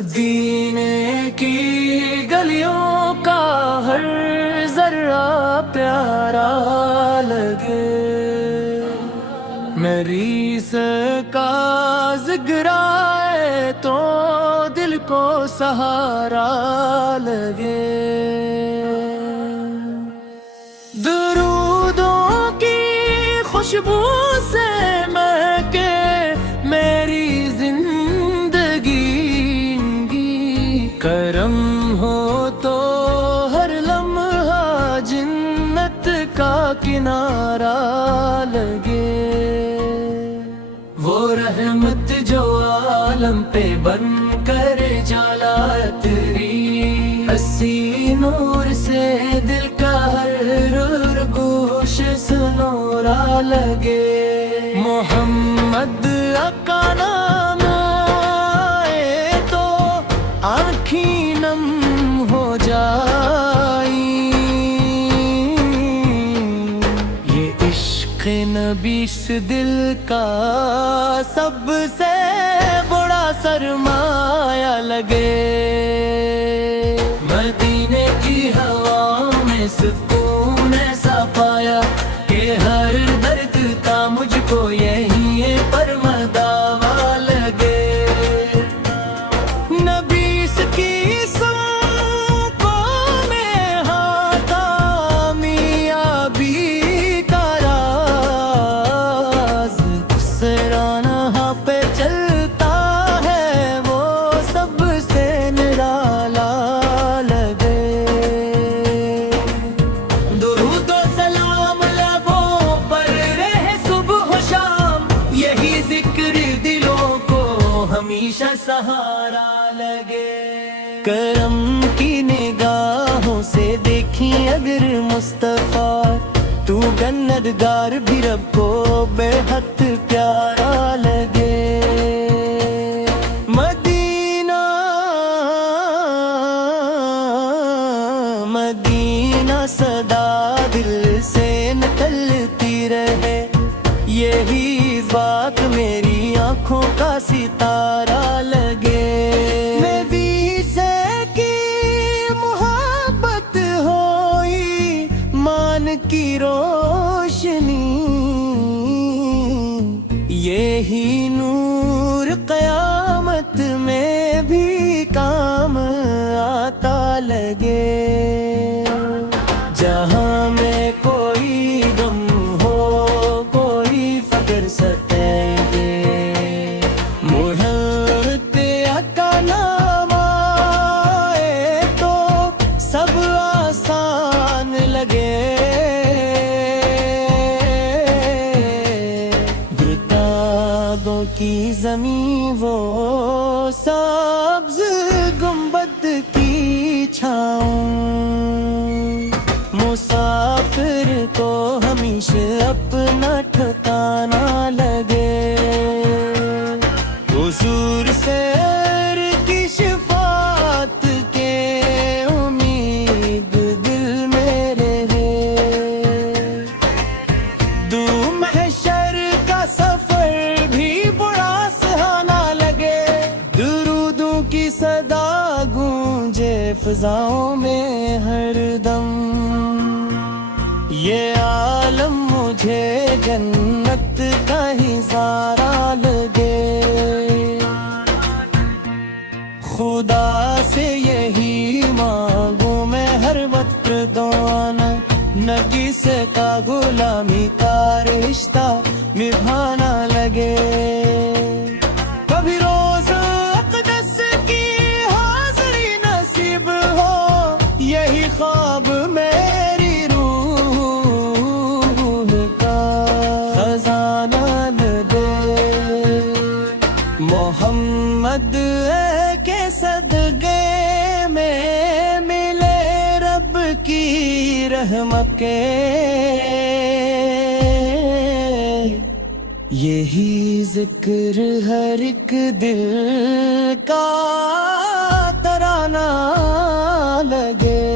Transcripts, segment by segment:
مدینے کی گلیوں کا ہر ذرہ پیارا لگے، میری کا ذکرائے تو دل کو سہارا لگے، درودوں کی خوشبو سے مہکے میری زندگی، کرم ہو تو ہر لمحہ جنت کا کنارہ لگے، وہ رحمت جو عالم پہ بن کر جالا تیری، اسی نور سے دل کا ہر گوش سنورا لگے، محمد کا نام آئے تو آنکھیں نم ہو جائیں، یہ عشق نبی سے دل کا سب سے بڑا سرمایہ لگے، مدینے کی ہوا میں سکون ایسا پایا کہ ہر درد کا مجھ کو یہیں پر مداوا لگے، نبیس کی سنتوں میں ہاتھ کامیابی کا راز، اس راہ پہ چلتا ہے وہ سب سے نرالا لگے، درود و سلام لبوں پر رہے صبح و شام، یہی ذکر دلوں کو ہمیشہ سہارا لگے، کرم کی نگاہوں سے دیکھیں اگر مصطفیٰ، تو گنہگار بھی رب کو بے حد پیارا لگے، مدینہ مدینہ صدا دل سے نکلتی رہے، یہی بات میری آنکھوں کا ستارہ لگے، نبی سے کی محبت ہوئی مان کی روشنی، یہی نور قیامت میں بھی کام آتا لگے، جہاں میں کوئی غم ہو کوئی فکر ستائے، محمد کا نام آئے تو سب آسان لگے، گردابوں کی زمین وہ سبز گنبد کی چھاؤں، مسافر کو ہمیشہ اپنا ٹھکانا لگے، حضور سے کی شفاعت کے امید دل میں رہے، دو محشر کا سفر بھی بڑا سہانا لگے، درودوں کی صدا گونجے فضاؤں میں ہر دم، یہ عالم مجھے جنت کا ہی سارا لگے، خدا سے یہی مانگوں میں ہر وقت دعانا، نرگس کا غلامی کا رشتہ نبھانا لگے، کبھی روز اقدس کی حاضری نصیب ہو، یہی خواب میری روح کا خزانہ دے، محمد کے صدقے میں ملے رب کی رحمت کے، یہی ذکر ہر ایک دل کا ترانہ لگے،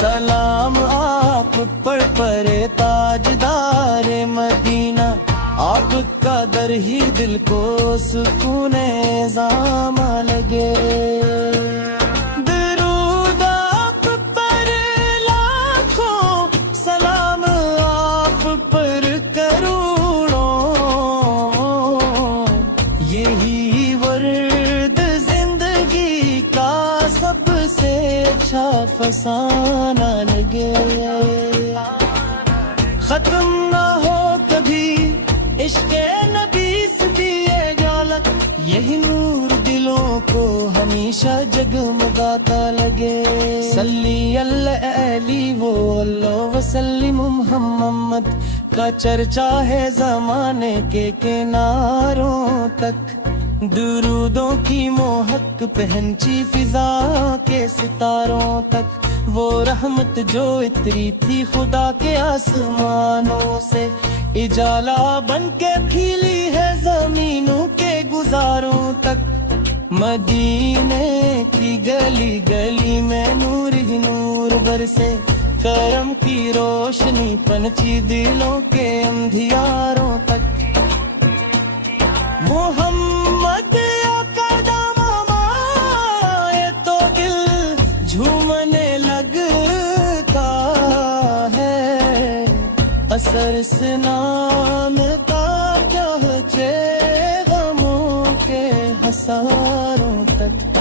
سلام آپ پر تاجدار مدینہ، آپ کا در ہی دل کو سکون زام فسانہ لگے، ختم نہ ہو کبھی عشق نبی سے بھی یہ جھلک، یہی نور دلوں کو ہمیشہ جگمگاتا لگے۔ صلی اللہ علیہ وسلم محمد کا چرچا ہے زمانے کے کناروں تک، درودوں کی مہک پہنچی فضا کے ستاروں تک، وہ رحمت جو اتری تھی خدا کے آسمانوں سے، اجالا بن کے پھیلی ہے زمینوں کے گزاروں تک۔ مدینے کی گلی گلی میں نور ہی نور برسے، کرم کی روشنی پنچی دلوں کے اندھیاروں تک۔ محمد کا دامن آئے تو دل جھومنے لگتا ہے، اثر اس نام کا چہچے غموں کے ہساروں تک۔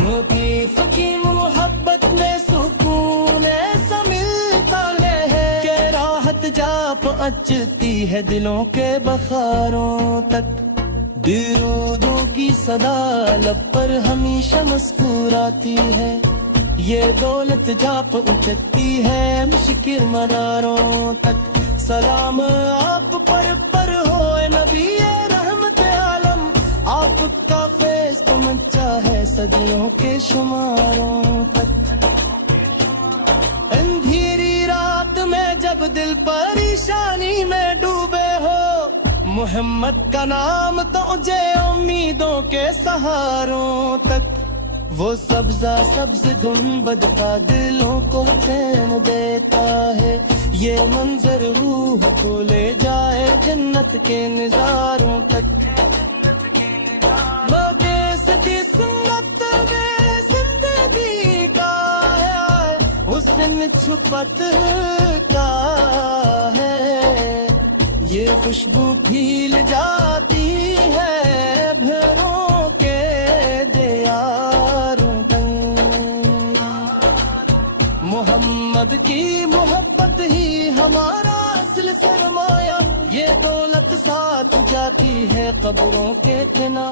مطیف کی محبت میں سکون ایسا ملتا ہے کہ راحت جا پہنچتی ہے دلوں کے بخاروں تک۔ درودوں کی صدا لب پر ہمیشہ مسکراتی ہے، یہ دولت جا پہنچتی ہے مشکل مناروں تک۔ سلام آپ پر ہوئے نبی رحمت عالم، آپ کا فیض پہنچا ہے صدیوں کے شماروں تک۔ اندھیری رات میں جب دل پریشانی میں ڈوبے ہو، محمد کا نام تجھے امیدوں کے سہاروں تک۔ وہ سبزہ سبز گنبد کا دلوں کو چین دیتا ہے، یہ منظر روح کو لے جائے جنت کے نظاروں تک۔ صدی سنت میں زندگی کا ہے حسن چھپت کا ہے، یہ خوشبو پھیل جاتی ہے بھروں کے دیاروں تک۔ محمد کی محبت ہی ہمارا اصل سرمایہ، یہ دولت ساتھ جاتی ہے قبروں کے کنارے۔